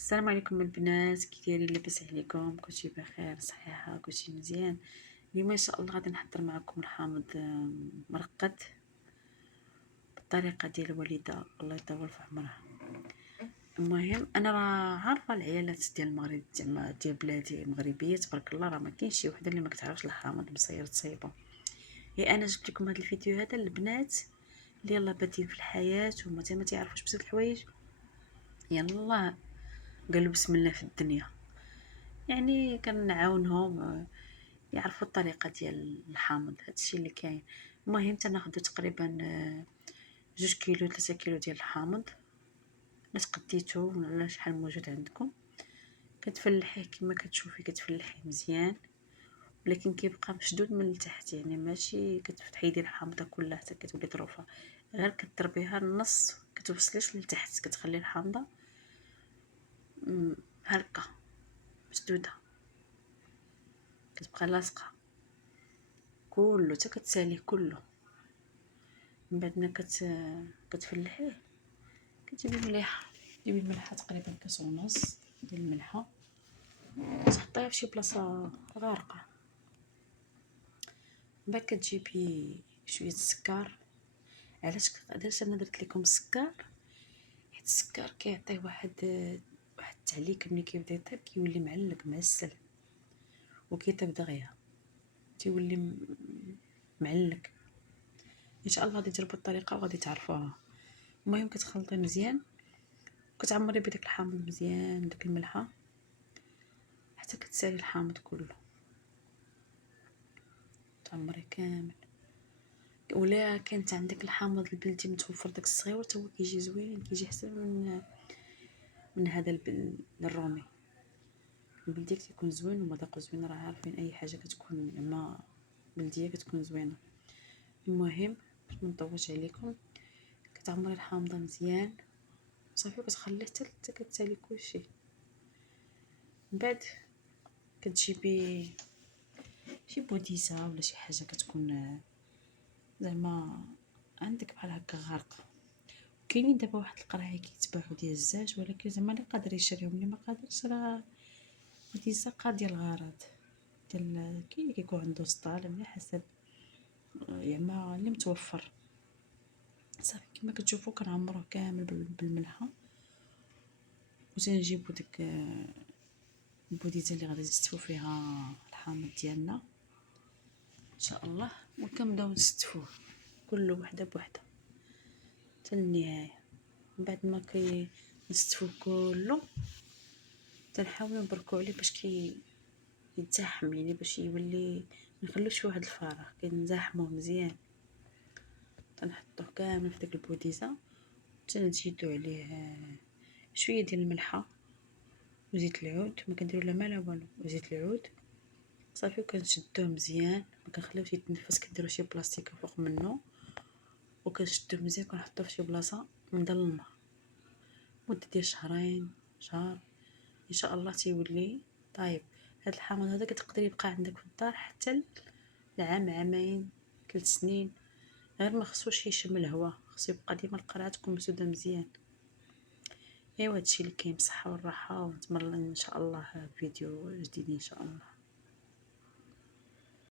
السلام عليكم البنات، كي دايرين؟ لاباس عليكم؟ كلشي بخير؟ صحيحه؟ كلشي مزيان؟ اليوم ان شاء الله غادي نحضر معكم الحامض مرقد بالطريقه ديال الوالده الله يطول في عمرها. المهم انا راه عارفه العيالات ديال المغرب زعما ديال بلادي المغربيه تبارك الله، راه ما كاينش شي وحده اللي ما كتعرفش الحامض مصير تصايبه. انا جبت لكم هذا الفيديو هذا للبنات اللي يلا بادين في الحياه وما تعرفوش بزاف الحوايج، يلا قالوا بسم الله في الدنيا، يعني كنعاونهم يعرفوا الطريقه ديال الحامض. هادشي اللي كاين. المهم تناخذوا تقريبا 2 كيلو 3 كيلو ديال الحامض، الا تقديتو ولا شحال موجود عندكم. كتفلحيه كما كتشوفي، كتفلحيه مزيان، ولكن كيبقى مشدود من التحت، يعني ماشي كتفتحي ديال الحامضه كلها حتى كتولي ظروفه، غير كضربيها النص، كتوصليش للتحت، كتخلي الحامضه هكا مسدوده، كتبقى لاصقه كله حتى كتساليه كله. من بعد ما كتفلحيه كتجيبي مليحه، جيبي الملحه تقريبا كاس ونص ديال الملحه، تحطيها في شي بلاصه غارقه. من بعد كتجيبي شويه السكر. علاش انا درت لكم السكر؟ حيت السكر كيعطي واحد التعليك ملي كيبدا يطيب، كيولي معلق معسل وكيطيب دغيا، تيولي معلق. ان شاء الله غادي تجربوا الطريقه وغادي تعرفوها. المهم كتخلطي مزيان، كتعمري بداك الحامض مزيان داك الملحه حتى كتسالي الحامض كله، تعمري كامل. ولا كانت عندك الحامض البلدي متوفر داك الصغيور حتى هو كيجي زوين، كيجي احسن من هذا الرومي. البلدي كيكون زوين ومذاقو زوين، راه عارفين اي حاجه كتكون زعما بلديه كتكون زوينه. المهم باش ما نطولش عليكم، كتعمري الحامضه مزيان صافي، وكتخليه حتى كتسالي كلشي. من بعد كتجيبي شي بوديزه ولا شي حاجه كتكون زعما عندك بحال هكا غارقه. كاينين دابا واحد القراعي كيتباعوا ديال الزاج، ولكن زعما اللي قادر يشريهم، اللي ما قادرش راه بوديزه ديال الغرض ديال كاين اللي كيكون عنده سطال، على حسب يعني اللي متوفر. صافي كما كتشوفوا كنعمروه كامل بالملحه، وتنجيبوا ديك البوديزه اللي غادي نستفوا فيها الحامض ديالنا ان شاء الله، وكنبداو نستفوه كل وحده بوحده حتى النهايه. من بعد ما نستفوه كله تنحاولوا نبركو عليه باش يتزاحم، يعني باش يولي ما نخلوش فيه واحد الفراغ، كنزاحموه مزيان. تنحطوه كامل في ديك البوديزه، تنزيدوا عليه شويه ديال الملحه وزيت العود، ما كنديروا لا ما لا والو، وزيت العود صافي. وكنشدوه مزيان، ما كنخليوش يتنفس، كنديروا شي بلاستيك فوق منه وكنشدوه مزيان، كنحطوه في شي بلاصه مظلمه مده ديال شهرين شهر ان شاء الله تيولي طيب. هاد الحامض هذا كتقدر يبقى عندك في الدار حتى العام، عامين، 3 سنين، غير ما خصوش يشم الهواء، خصو يبقى ديما القرعه تكون مسوده مزيان. ايوا هادشي اللي كاين، بصحه والراحه، ونتمنى ان شاء الله فيديو جديد ان شاء الله.